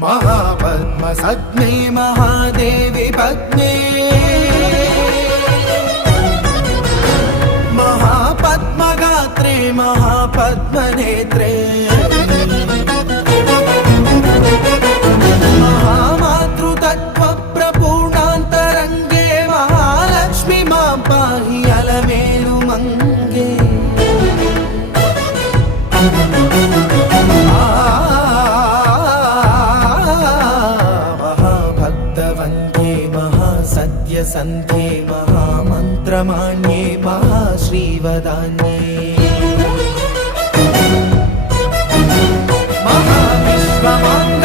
महापद्मसग्ने महादेवी पद्मे महापद्मगात्रे महापद्मनेत्रे महामातृतत्त्वप्रपूर्णान्तरङ्गे महालक्ष्मी मां पाहि अलमेलुमङ्गे महाभक्तवन्द्ये महासत्यसन्ध्ये महामन्त्रमाण्ये महाश्रीवदान्ये महाविश्वमान्ये